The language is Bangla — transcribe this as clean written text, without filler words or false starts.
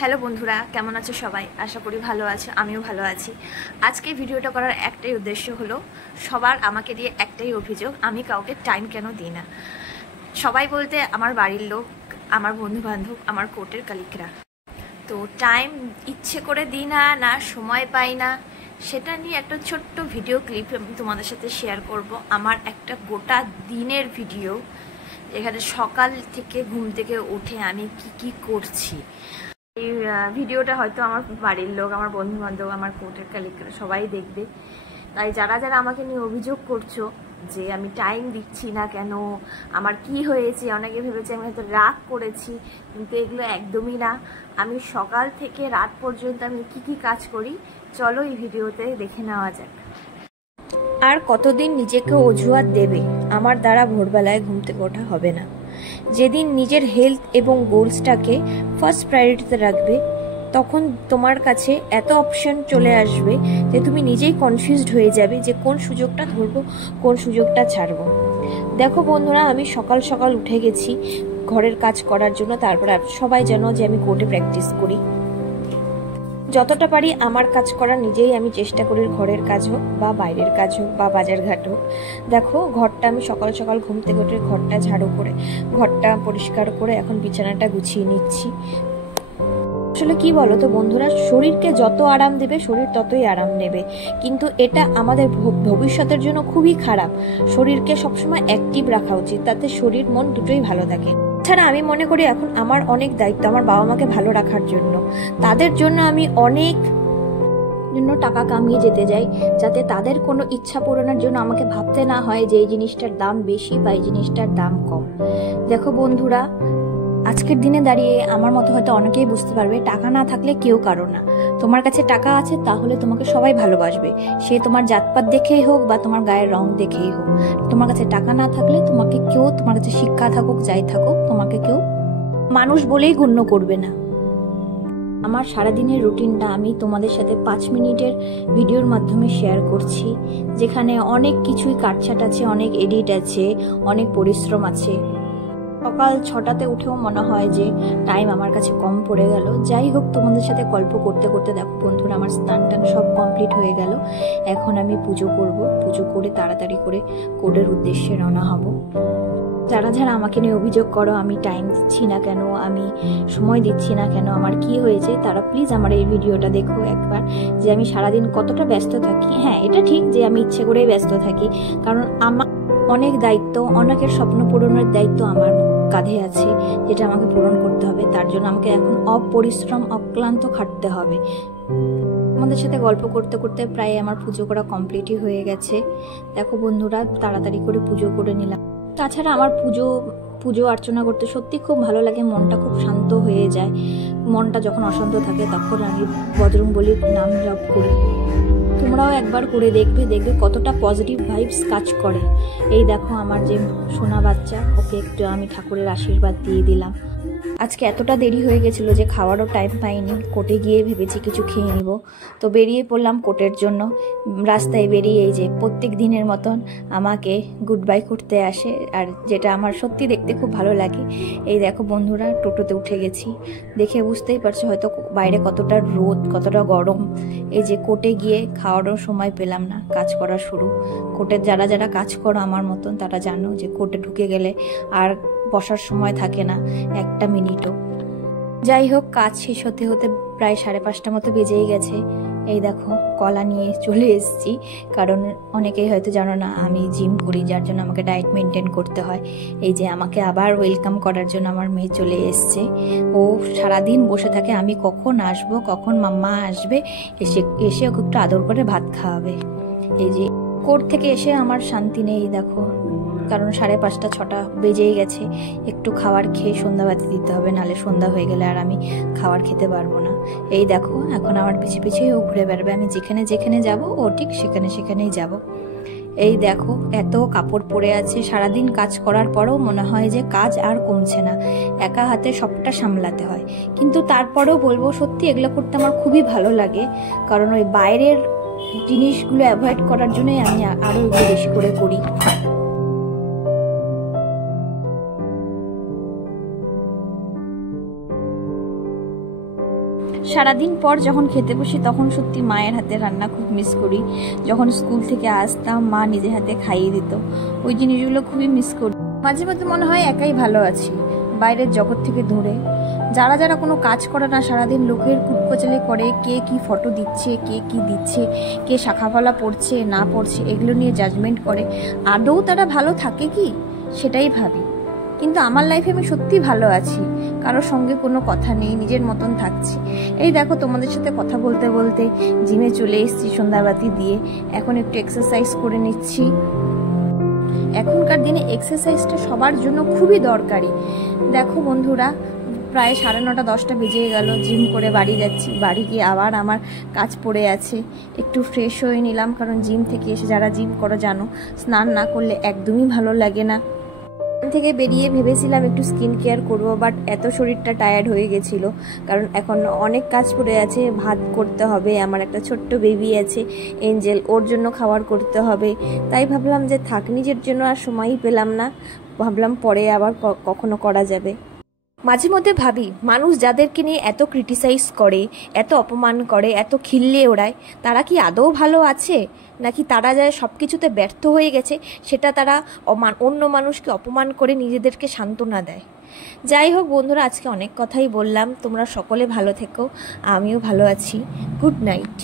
হ্যালো বন্ধুরা, কেমন আছো সবাই? আশা করি ভালো আছো, আমিও ভালো আছি। আজকে ভিডিওটা করার একটাই উদ্দেশ্য হলো, সবার আমাকে দিয়ে একটাই অভিযোগ, আমি কাউকে টাইম কেন দিই না। সবাই বলতে আমার বাড়ির লোক, আমার বন্ধুবান্ধব, আমার কোর্টের কালিকরা। তো টাইম ইচ্ছে করে দিই না, না সময় পাই না, সেটা নিয়ে একটা ছোট্ট ভিডিও ক্লিপ আমি তোমাদের সাথে শেয়ার করব। আমার একটা গোটা দিনের ভিডিও, এখানে সকাল থেকে ঘুম থেকে উঠে আমি কি করছি। এই ভিডিওটা হয়তো আমার বাড়ির লোক, আমার বন্ধু বান্ধব, আমার কোর্টের কালিকরা সবাই দেখবে। তাই যারা যারা আমাকে নিয়ে অভিযোগ করছো যে আমি টাইম দিচ্ছি না কেন, আমার কি হয়েছে, অনেকে ভেবেছে আমি হয়তো রাগ করেছি, কিন্তু এগুলো একদমই না। আমি সকাল থেকে রাত পর্যন্ত আমি কি কাজ করি, চলো এই ভিডিওতে দেখে নেওয়া যাক। আর কতদিন নিজেকে অজুহাত দেবে আমার দ্বারা ভোরবেলায় ঘুম থেকে ওঠা হবে না। যেদিন নিজের হেলথ এবং গোলসটাকে ফার্স্ট প্রায়োরিটিতে রাখবে, তখন তোমার কাছে এত অপশন চলে আসবে যে তুমি নিজেই কনফিউজড হয়ে যাবে যে কোন সুযোগটা ধরবো, কোন সুযোগটা ছাড়বো। দেখো বন্ধুরা, আমি সকাল সকাল উঠে গেছি ঘরের কাজ করার জন্য। তারপরে সবাই জানো যে আমি কোর্টে প্র্যাকটিস করি। যতটা পারি আমার কাজ করার নিজেই আমি চেষ্টা করি, ঘরের কাজ হোক বা বাইরের কাজ হোক বা বাজার ঘাট হোক। দেখো ঘরটা আমি সকাল সকাল ঘুম থেকে উঠে ঘরটা ঝাড়ু করে, ঘরটা পরিষ্কার করে এখন বিছানাটা গুছিয়ে নিচ্ছি। আসলে কি বলো তো বন্ধুরা, শরীরকে যত আরাম দেবে শরীর ততই আরাম নেবে, কিন্তু এটা আমাদের ভবিষ্যতের জন্য খুবই খারাপ। শরীরকে সবসময় অ্যাক্টিভ রাখা উচিত, তাতে শরীর মন দুটোই ভালো থাকে। ছাড়া আমি মনে করি এখন আমার অনেক দায়িত্ব আমার বাবা মাকে ভালো রাখার জন্য। তাদের জন্য আমি অনেক টাকা কামিয়ে যেতে যাই, যাতে তাদের কোনো ইচ্ছা পূরণের জন্য আমাকে ভাবতে না হয় যে এই জিনিসটার দাম বেশি বা এই জিনিসটার দাম কম। দেখো বন্ধুরা, আজকের দিনে দাঁড়িয়ে আমার মতো হয়তো অনেকেই বুঝতে পারবে টাকা না থাকলে কেউ কারো না। তোমার কাছে টাকা আছে তাহলে তোমাকে সবাই ভালোবাসবে, সে তোমার জাতপাত দেখেই হোক বা তোমার গায়ের রং দেখেই হোক। তোমার কাছে টাকা না থাকলে তোমাকে কেউ, তোমার কাছে শিক্ষা থাকুক যাই থাকুক, তোমাকে কেউ মানুষ বলেই গণ্য করবে না। আমার সারাদিনের রুটিনটা আমি তোমাদের সাথে 5 মিনিটের ভিডিওর মাধ্যমে শেয়ার করছি, যেখানে অনেক কিছুই কাটছাট আছে, অনেক এডিট আছে, অনেক পরিশ্রম আছে। সকাল 6টাতে উঠেও মনে হয় যে টাইম আমার কাছে কম পড়ে গেল। যাই হোক, তোমাদের সাথে গল্প করতে করতে দেখো বন্ধুরা, আমার স্নান টান সব কমপ্লিট হয়ে গেল। এখন আমি পুজো করব, পুজো করে তাড়াতাড়ি করে কোর্টের উদ্দেশ্যে রওনা হব। যারা যারা আমাকে নিয়ে অভিযোগ করো আমি টাইম দিচ্ছি না কেন, আমি সময় দিচ্ছি না কেন, আমার কি হয়েছে, তারা প্লিজ আমার এই ভিডিওটা দেখো একবার, যে আমি সারাদিন কতটা ব্যস্ত থাকি। হ্যাঁ, এটা ঠিক যে আমি ইচ্ছে করেই ব্যস্ত থাকি, কারণ আমার অনেক দায়িত্ব, অনেকের স্বপ্ন পূরণের দায়িত্ব আমার কাঁধে আছে, যেটা আমাকে পূরণ করতে হবে। তার জন্য আমাকে এখন অপরিশ্রম অক্লান্ত খাটতে হবে। আমাদের সাথে গল্প করতে করতে প্রায় আমার পুজো করা কমপ্লিটই হয়ে গেছে। দেখো বন্ধুরা, তাড়াতাড়ি করে পুজো করে নিলাম। তাছাড়া আমার পুজো অর্চনা করতে সত্যি খুব ভালো লাগে, মনটা খুব শান্ত হয়ে যায়। মনটা যখন অশান্ত থাকে তখন আমি বজরংবলীর নাম জপ করি। তোমরাও একবার করে দেখবে কতটা পজিটিভ ভাইবস কাজ করে। এই দেখো আমার যে সোনা বাচ্চা, ওকে একটু আমি ঠাকুরের আশীর্বাদ দিয়ে দিলাম। আজকে এতটা দেরি হয়ে গেছিলো যে খাওয়ারও টাইম পাইনি। কোর্টে গিয়ে ভেবেছি কিছু খেয়ে নিব, তো বেরিয়ে পড়লাম কোর্টের জন্য। রাস্তায় বেরিয়ে এই যে প্রত্যেক দিনের মতন আমাকে গুড বাই করতে আসে, আর যেটা আমার সত্যি দেখতে খুব ভালো লাগে। এই দেখো বন্ধুরা, টোটোতে উঠে গেছি। দেখে বুঝতেই পারছো হয়তো বাইরে কতটা রোদ, কতটা গরম। এই যে কোর্টে গিয়ে খাওয়ারও সময় পেলাম না, কাজ করা শুরু। কোর্টের যারা যারা কাজ করো আমার মতন তারা জানো যে কোর্টে ঢুকে গেলে আর বসার সময় থাকে না একটা মিনিটও। যাই হোক, কাজ শেষ হতে হতে প্রায় 5:30 মতো বেজেই গেছে। এই দেখো কলা নিয়ে চলে এসেছি, কারণ অনেকেই হয়তো জানো না আমি জিম করি, যার জন্য আমাকে ডায়েট মেনটেন করতে হয়। এই যে আমাকে আবার ওয়েলকাম করার জন্য আমার মেয়ে চলে এসছে। ও সারাদিন বসে থাকে আমি কখন আসবো, কখন মাম্মা আসবে, এসে ওকে একটু আদর করে ভাত খাওয়াবে। এই যে কোর্ট থেকে এসে আমার শান্তি নেই দেখো, কারণ 5:30 6টা বেজেই গেছে। একটু খাবার খেয়ে সন্ধ্যাবাতি দিতে হবে, নাহলে সন্ধ্যা হয়ে গেলে আর আমি খাবার খেতে পারবো না। এই দেখো এখন আমার পিছে পিছিয়ে ও ঘুরে বেড়াবে, আমি যেখানে যেখানে যাব ও ঠিক সেখানে সেখানেই যাব। এই দেখো এত কাপড় পরে আছে, সারাদিন কাজ করার পরেও মনে হয় যে কাজ আর কমছে না, একা হাতে সবটা সামলাতে হয়। কিন্তু তারপরেও বলবো সত্যি এগুলো করতে আমার খুবই ভালো লাগে, কারণ ওই বাইরের জিনিসগুলো অ্যাভয়েড করার জন্যই আমি আরো বেশি করে করি। সারাদিন পর যখন খেতে বসি তখন সত্যি মায়ের হাতে রান্না খুব মিস করি। যখন স্কুল থেকে আসতাম মা নিজের হাতে খাইয়ে দিত, ওই জিনিসগুলো খুবই মিস করি। মাঝে মধ্যে মনে হয় একাই ভালো আছি, বাইরের জগৎ থেকে দূরে। যারা যারা কোনো কাজ করে না, সারাদিন লোকের কুটকচালি করে, কে কি ফটো দিচ্ছে, কে কি দিচ্ছে, কে শাখাফলা পড়ছে না পড়ছে, এগুলো নিয়ে জাজমেন্ট করে, আদৌ তারা ভালো থাকে কি সেটাই ভাবি। কিন্তু আমার লাইফে আমি সত্যি ভালো আছি, কারোর সঙ্গে কোনো কথা নেই, নিজের মতন থাকছি। এই দেখো তোমাদের সাথে কথা বলতে বলতে জিমে চলে এসেছি সন্ধ্যাবাতি দিয়ে, এখন একটু এক্সারসাইজ করে নিচ্ছি। এখনকার দিনে এক্সারসাইজটা সবার জন্য খুবই দরকারি। দেখো বন্ধুরা, প্রায় 9:30 10টা বেজে গেল, জিম করে বাড়ি যাচ্ছি। বাড়ি গিয়ে আবার আমার কাজ পড়ে আছে, একটু ফ্রেশ হয়ে নিলাম, কারণ জিম থেকে এসে যারা জিম করো জানো স্নান না করলে একদমই ভালো লাগে না। থেকে বেরিয়ে ভেবেছিলাম একটু স্কিন কেয়ার করবো, বাট এত শরীরটা টায়ার্ড হয়ে গেছিলো, কারণ এখন অনেক কাজ পড়ে আছে। ভাত করতে হবে, আমার একটা ছোট্ট বেবি আছে এঞ্জেল, ওর জন্য খাবার করতে হবে। তাই ভাবলাম যে থাক, নিজের জন্য আর সময়ই পেলাম না, ভাবলাম পরে আবার কখনো করা যাবে। মাঝে মধ্যে ভাবি, মানুষ যাদেরকে নিয়ে এত ক্রিটিসাইজ করে, এত অপমান করে, এত খিল্লে ওড়ায়, তারা কি আদৌ ভালো আছে, নাকি তারা যায় সব কিছুতে ব্যর্থ হয়ে গেছে, সেটা তারা অন্য মানুষকে অপমান করে নিজেদেরকে সান্ত্বনা দেয়। যাই হোক বন্ধুরা, আজকে অনেক কথাই বললাম, তোমরা সকলে ভালো থেকো, আমিও ভালো আছি। Good night.